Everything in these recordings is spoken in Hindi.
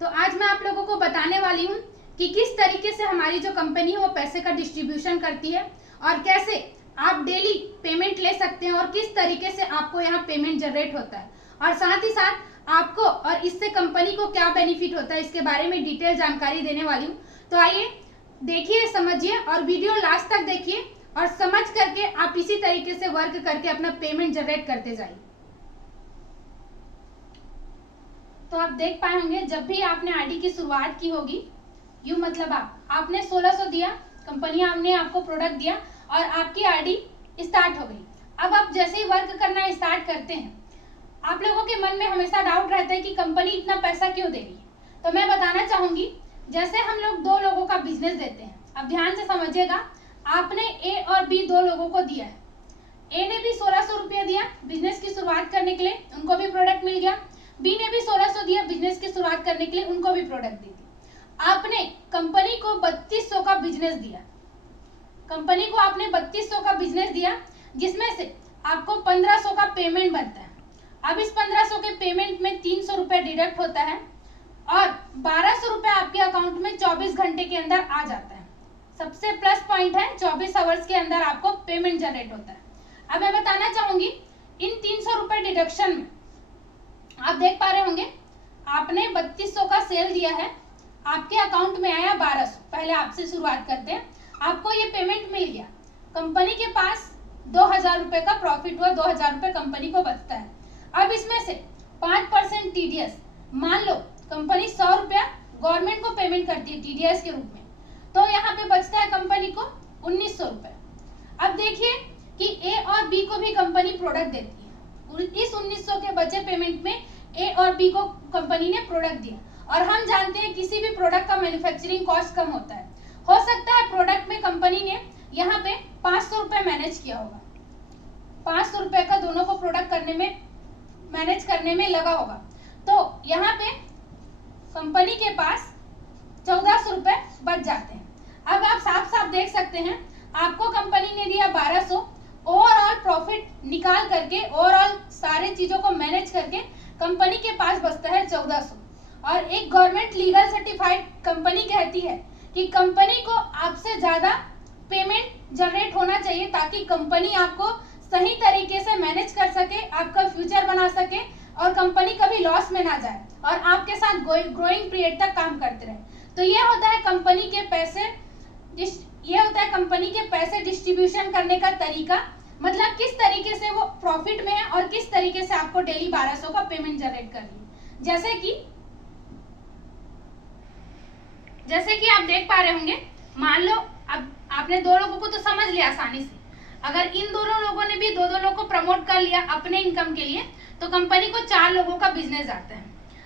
तो आज मैं आप लोगों को बताने वाली हूँ कि किस तरीके से हमारी जो कंपनी है वो पैसे का डिस्ट्रीब्यूशन करती है और कैसे आप डेली पेमेंट ले सकते हैं और किस तरीके से आपको यहाँ पेमेंट जनरेट होता है और साथ ही साथ आपको और इससे कंपनी को क्या बेनिफिट होता है इसके बारे में डिटेल जानकारी देने वाली हूँ। तो आइए देखिए, समझिए और वीडियो लास्ट तक देखिए और समझ करके आप इसी तरीके से वर्क करके अपना पेमेंट जनरेट करते जाइए। तो आप देख पाए होंगे जब भी आपने आईडी की शुरुआत की होगी, यू मतलब आपने 1600 दिया, कंपनी ने आपको प्रोडक्ट दिया और आपकी आईडी स्टार्ट हो गई। अब आप जैसे ही वर्क करना स्टार्ट करते हैं, आप लोगों के मन में हमेशा डाउट रहता है कि कंपनी इतना पैसा क्यों दे रही है। तो मैं बताना चाहूंगी, जैसे हम लोग दो लोगों का बिजनेस देते हैं, अब ध्यान से समझिएगा, आपने ए और बी दो लोगों को दिया है। ए ने भी 1600 रुपया दिया बिजनेस की शुरुआत करने के लिए, उनको भी प्रोडक्ट मिल गया। बी ने भी 1600 दिया बिजनेस की शुरुआत करने के लिए, उनको भी प्रोडक्ट दी थी। आपने कंपनी को 3200 का बिजनेस दिया, कंपनी को आपने 3200 का बिजनेस दिया, जिसमें से आपको 1500 का पेमेंट बनता है। अब इस 1500 के पेमेंट में 300 रुपए डिडक्ट होता है और 1200 रुपए आपके अकाउंट में 24 घंटे के अंदर आ जाता है। सबसे प्लस पॉइंट है 24 आवर्स के अंदर आपको पेमेंट जनरेट होता है। अब मैं बताना चाहूंगी, इन 300 रुपए डिडक्शन में आप देख पा रहे होंगे, आपने 3200 का सेल दिया है, आपके अकाउंट में आया 1200। पहले आपसे शुरुआत करते हैं, आपको ये पेमेंट मिल गया, कंपनी के पास 2000 रुपए का प्रॉफिट हुआ, 2000 रुपए कंपनी को बचता है। अब इसमें से 5% टीडीएस, मान लो कंपनी 100 रुपया गवर्नमेंट को पेमेंट करती है टीडीएस के रूप में, तो यहाँ पे बचता है कंपनी को 1900 रुपए। अब देखिए कि ए और बी को भी कंपनी प्रोडक्ट देती है, इस 1900 के बचे पेमेंट में ए और बी को कंपनी ने प्रोडक्ट दिया और हम जानते हैं किसी भी प्रोडक्ट का मैन्युफैक्चरिंग कॉस्ट कम होता है। हो सकता है प्रोडक्ट में कंपनी ने यहाँ पे 500 रुपए मैनेज किया होगा, 500 रुपए का दोनों को प्रोडक्ट करने में मैनेज करने में लगा होगा, तो यहाँ पे कंपनी के पास 1400 रुपए बच जाते हैं। अब आप साफ साफ देख सकते हैं, आपको कंपनी ने दिया 1200, ओवरऑल प्रॉफिट निकाल करके, ओवरऑल सारे चीजों को मैनेज करके कंपनी के पास बचता है 1400। और एक गवर्नमेंट लीगल सर्टिफाइड कंपनी कहती है कि कंपनी को आपसे ज्यादा पेमेंट जनरेट होना चाहिए ताकि कंपनी आपको सही तरीके से मैनेज कर सके, आपका फ्यूचर बना सके और कंपनी कभी लॉस में ना जाए और आपके साथ ग्रोइंग पीरियड तक काम करते रहे। तो ये होता है कंपनी के पैसे डिस्ट्रीब्यूशन करने का तरीका, मतलब किस तरीके से वो प्रॉफिट में है और किस तरीके से आपको डेली 1200 का पेमेंट जनरेट कर रही है। जैसे कि आप देख पा रहे होंगे, मान लो अब आपने दो लोगों को तो समझ लिया आसानी से, अगर इन दोनों लोगों ने भी दो लोगों को प्रमोट कर लिया अपने इनकम के लिए, तो कंपनी को 4 लोगों का बिजनेस आता है।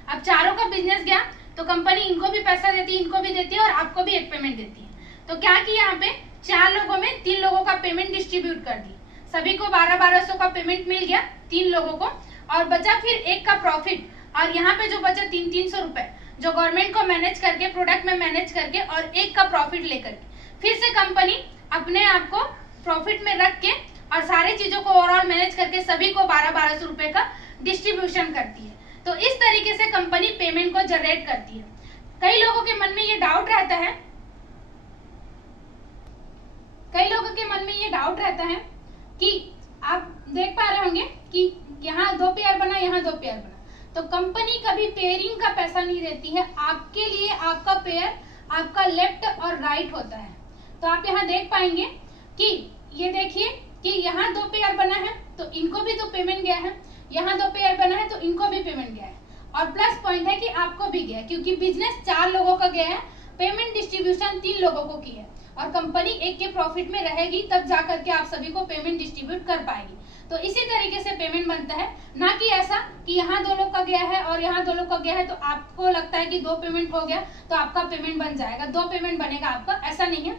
अब चारों का बिजनेस गया तो कंपनी इनको भी पैसा देती है, इनको भी देती है और आपको भी एक पेमेंट देती है। तो क्या कि यहाँ पे 4 लोगों में 3 लोगों का पेमेंट डिस्ट्रीब्यूट कर दी, सभी को 1200 का पेमेंट मिल गया 3 लोगों को, और बचा फिर एक का प्रॉफिट। और यहाँ पे जो बचा 300 रुपए जो गवर्नमेंट को मैनेज करके, प्रोडक्ट में मैनेज करके और एक का प्रॉफिट लेकर के, फिर से कंपनी अपने आप को प्रॉफिट में रख के और सारी चीजों को ओवरऑल मैनेज करके सभी को 1200 रुपए का डिस्ट्रीब्यूशन करती है। तो इस तरीके से कंपनी पेमेंट को जनरेट करती है। कई लोगों के मन में ये डाउट रहता है कि आप देख पा रहे होंगे कि यहाँ 2 पेयर बना, यहाँ 2 पेयर बना, तो कंपनी कभी पेयरिंग का पैसा नहीं देती है आपके लिए। आपका पेयर आपका लेफ्ट और राइट होता है। तो आप यहाँ देख पाएंगे कि ये देखिए कि यहाँ 2 पेयर बना है तो इनको भी तो पेमेंट गया है, यहाँ 2 पेयर बना है तो इनको भी पेमेंट गया है, और प्लस पॉइंट है कि आपको भी गया है क्योंकि बिजनेस 4 लोगों का गया है, पेमेंट डिस्ट्रीब्यूशन 3 लोगों को की है और कंपनी एक के प्रॉफिट में रहेगी तब जाकर के आप सभी को पेमेंट डिस्ट्रीब्यूट कर पाएगी। तो इसी तरीके से पेमेंट बनता है, ना कि ऐसा कि यहाँ 2 लोग का गया है और यहाँ 2 लोग का गया है तो आपको लगता है कि 2 पेमेंट हो गया तो आपका पेमेंट बन जाएगा, 2 पेमेंट बनेगा आपका, ऐसा नहीं है।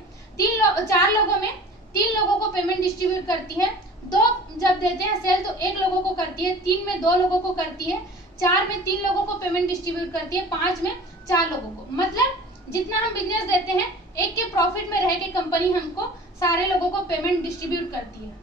4 लोगों में 3 लोगों को पेमेंट डिस्ट्रीब्यूट करती है, 2 जब देते हैं सेल तो 1 लोगों को करती है, 3 में 2 लोगों को करती है, 4 में 3 लोगों को पेमेंट डिस्ट्रीब्यूट करती है, 5 में 4 लोगों को। मतलब जितना हम बिजनेस देते हैं एक के प्रॉफिट में रह के कंपनी हमको सारे लोगों को पेमेंट डिस्ट्रीब्यूट करती है।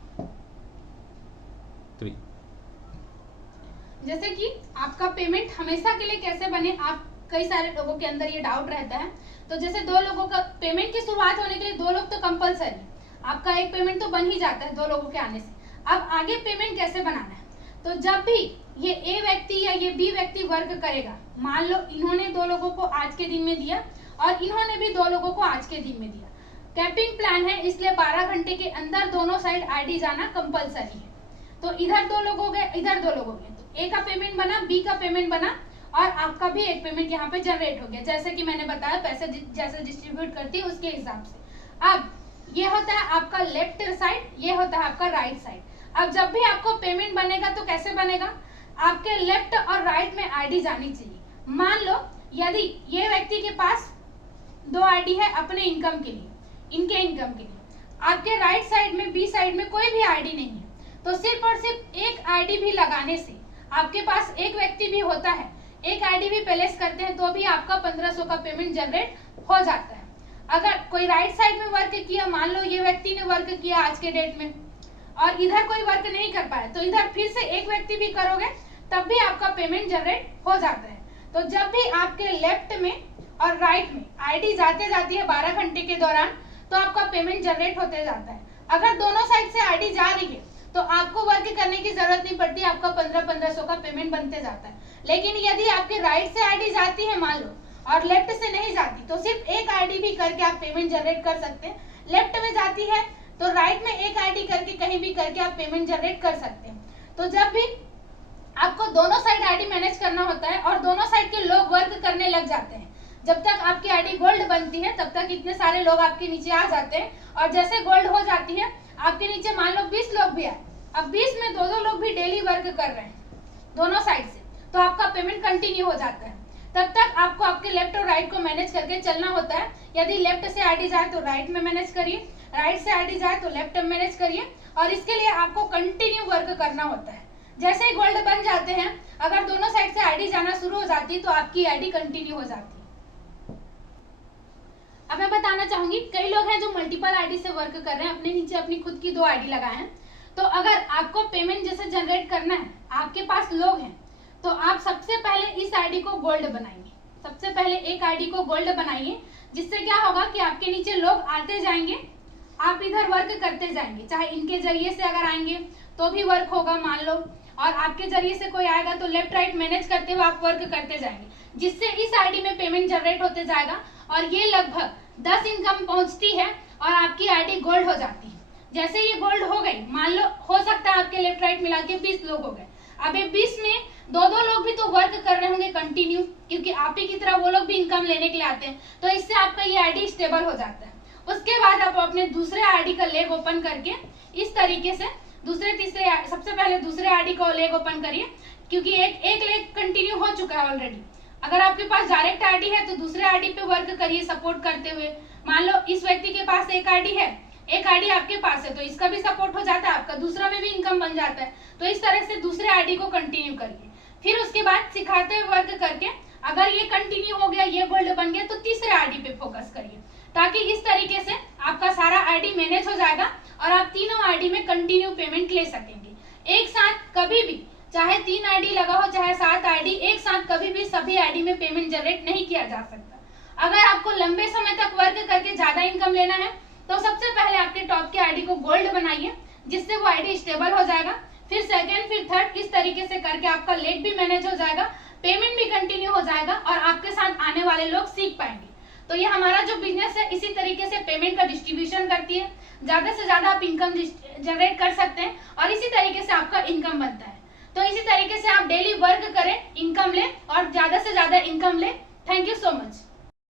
जैसे कि आपका पेमेंट हमेशा के लिए कैसे बने, आप कई सारे लोगों के अंदर ये डाउट रहता है। तो जैसे 2 लोगों का पेमेंट की शुरुआत होने के लिए 2 लोग तो कंपलसरी, आपका एक पेमेंट तो बन ही जाता है 2 लोगों के आने से। अब आगे पेमेंट कैसे बनाना है, तो जब भी ये ए व्यक्ति या ये बी व्यक्ति वर्क करेगा, मान लो इन्होंने 2 लोगों को आज के दिन में दिया और इन्होंने भी 2 लोगों को आज के दिन में दिया, कैपिंग प्लान है इसलिए 12 घंटे के अंदर दोनों साइड आईडी जाना कंपलसरी है। तो इधर 2 लोग हो गए, इधर 2 लोग हो गए, तो ए का पेमेंट बना, बी का पेमेंट बना और आपका भी एक पेमेंट यहाँ पे जनरेट हो गया, जैसे कि मैंने बताया पैसे जैसे डिस्ट्रीब्यूट करती है उसके हिसाब से। अब ये होता है आपका लेफ्ट साइड, ये होता है आपका राइट साइड। अब जब भी आपको पेमेंट बनेगा तो कैसे बनेगा, आपके लेफ्ट और राइट में आईडी जानी चाहिए। मान लो यदि ये व्यक्ति के पास 2 आईडी है अपने इनकम के लिए, इनके इनकम के लिए, आपके राइट साइड में बी साइड में कोई भी आईडी नहीं है, तो सिर्फ और सिर्फ एक आईडी भी लगाने से, आपके पास एक व्यक्ति भी होता है, एक आईडी भी प्लेस करते हैं तो भी आपका 1500 का पेमेंट जनरेट हो जाता है। अगर कोई राइट साइड में वर्क किया, मान लो ये व्यक्ति ने वर्क किया आज के डेट में और इधर कोई वर्क नहीं कर पाया, तो इधर फिर से एक व्यक्ति भी करोगे तब भी आपका पेमेंट जनरेट हो जाता है। तो जब भी आपके लेफ्ट में और राइट में आईडी जाते जाती है 12 घंटे के दौरान, तो आपका पेमेंट जनरेट होते जाता है। अगर दोनों साइड से आईडी जा रही है तो आपको वर्क करने की जरूरत नहीं पड़ती, आपका 1500 का पेमेंट बनते जाता है। लेकिन यदि आपके राइट से आईडी जाती है मान लो और लेफ्ट से नहीं जाती, तो सिर्फ एक आईडी भी करके आप पेमेंट जनरेट कर सकते हैं। लेफ्ट में जाती है तो राइट में एक आईडी करके कहीं भी करके आप पेमेंट जनरेट कर सकते हैं। तो जब भी आपको दोनों साइड आईडी मैनेज करना होता है और दोनों साइड के लोग वर्क करने लग जाते हैं, जब तक आपकी आईडी गोल्ड बनती है तब तक इतने सारे लोग आपके नीचे आ जाते हैं, और जैसे गोल्ड हो जाती है आपके नीचे मान लो 20 लोग भी आए, अब 20 में 2-2 लोग भी डेली वर्क कर रहे हैं दोनों साइड से, तो आपका पेमेंट कंटिन्यू हो जाता है। तब तक आपको आपके लेफ्ट और राइट को मैनेज करके चलना होता है। यदि लेफ्ट से आईडी जाए तो राइट में मैनेज करिए, राइट से आईडी जाए तो लेफ्ट में मैनेज करिए, और इसके लिए आपको कंटिन्यू वर्क करना होता है। जैसे ही गोल्ड बन जाते हैं, अगर दोनों साइड से आईडी जाना शुरू हो जाती है तो आपकी आईडी कंटिन्यू हो जाती है। अब मैं बताना चाहूंगी, कई लोग हैं जो मल्टीपल आईडी से वर्क कर रहे हैं, अपने नीचे अपनी खुद की 2 आईडी लगाए हैं। तो अगर आपको पेमेंट जैसे जनरेट करना है, आपके पास लोग हैं, तो आप सबसे पहले इस आईडी को गोल्ड बनाएंगे। सबसे पहले एक आईडी को गोल्ड बनाइए, जिससे क्या होगा कि आपके नीचे लोग आते जाएंगे, आप इधर वर्क करते जाएंगे। चाहे इनके जरिए से अगर आएंगे तो भी वर्क होगा मान लो, और आपके जरिए से कोई आएगा तो लेफ्ट राइट मैनेज करते हुए आप वर्क करते जाएंगे, जिससे इस आईडी में पेमेंट जनरेट होते जाएगा और ये लगभग 10 इनकम पहुंचती है और आपकी आईडी गोल्ड हो जाती है। जैसे ये गोल्ड हो गई, मान लो हो सकता है आपके लेफ्ट राइट मिला के 20 लोग हो गए, अब ये 20 में 2-2 लोग भी तो वर्क कर रहे होंगे कंटिन्यू, क्योंकि आप ही की तरह वो लोग भी इनकम लेने के लिए आते हैं, तो इससे आपका ये आईडी स्टेबल हो जाता है। उसके बाद आप अपने दूसरे आईडी का लेग ओपन करके इस तरीके से सबसे पहले दूसरे आईडी का लेग ओपन करिए, क्योंकि एक लेग कंटिन्यू हो चुका है ऑलरेडी। अगर आपके पास डायरेक्ट आईडी है तो दूसरे आईडी पे वर्क करिए सपोर्ट करते हुए। मान लो इस व्यक्ति के पास एक आईडी है, एक आईडी आपके पास है, तो इसका भी सपोर्ट हो जाता है, आपका दूसरा में भी इनकम बन जाता है। तो इस तरह से दूसरे आईडी को कंटिन्यू करिए। फिर उसके बाद सिखाते हुए वर्क करके अगर ये कंटिन्यू हो गया, ये गोल्ड बन गया, तो तीसरे आईडी पे फोकस करिए, ताकि इस तरीके से आपका सारा आईडी मैनेज हो जाएगा और आप तीनों आईडी में कंटिन्यू पेमेंट ले सकेंगे। एक साथ कभी भी, चाहे 3 आईडी लगा हो चाहे 7 आईडी, एक साथ कभी भी सभी आईडी में पेमेंट जनरेट नहीं किया जा सकता। अगर आपको लंबे समय तक वर्क करके ज्यादा इनकम लेना है तो सबसे पहले आपके टॉप के आईडी को गोल्ड बनाइए, जिससे वो आईडी स्टेबल हो जाएगा। फिर सेकेंड, फिर थर्ड, इस तरीके से करके आपका लेग भी मैनेज हो जाएगा, पेमेंट भी कंटिन्यू हो जाएगा और आपके साथ आने वाले लोग सीख पाएंगे। तो ये हमारा जो बिजनेस है इसी तरीके से पेमेंट का डिस्ट्रीब्यूशन करती है, ज्यादा से ज्यादा आप इनकम जनरेट कर सकते हैं और इसी तरीके से आपका इनकम बनता है। तो इसी तरीके से आप डेली वर्क करें, इनकम लें और ज्यादा से ज्यादा इनकम लें। Thank you so much.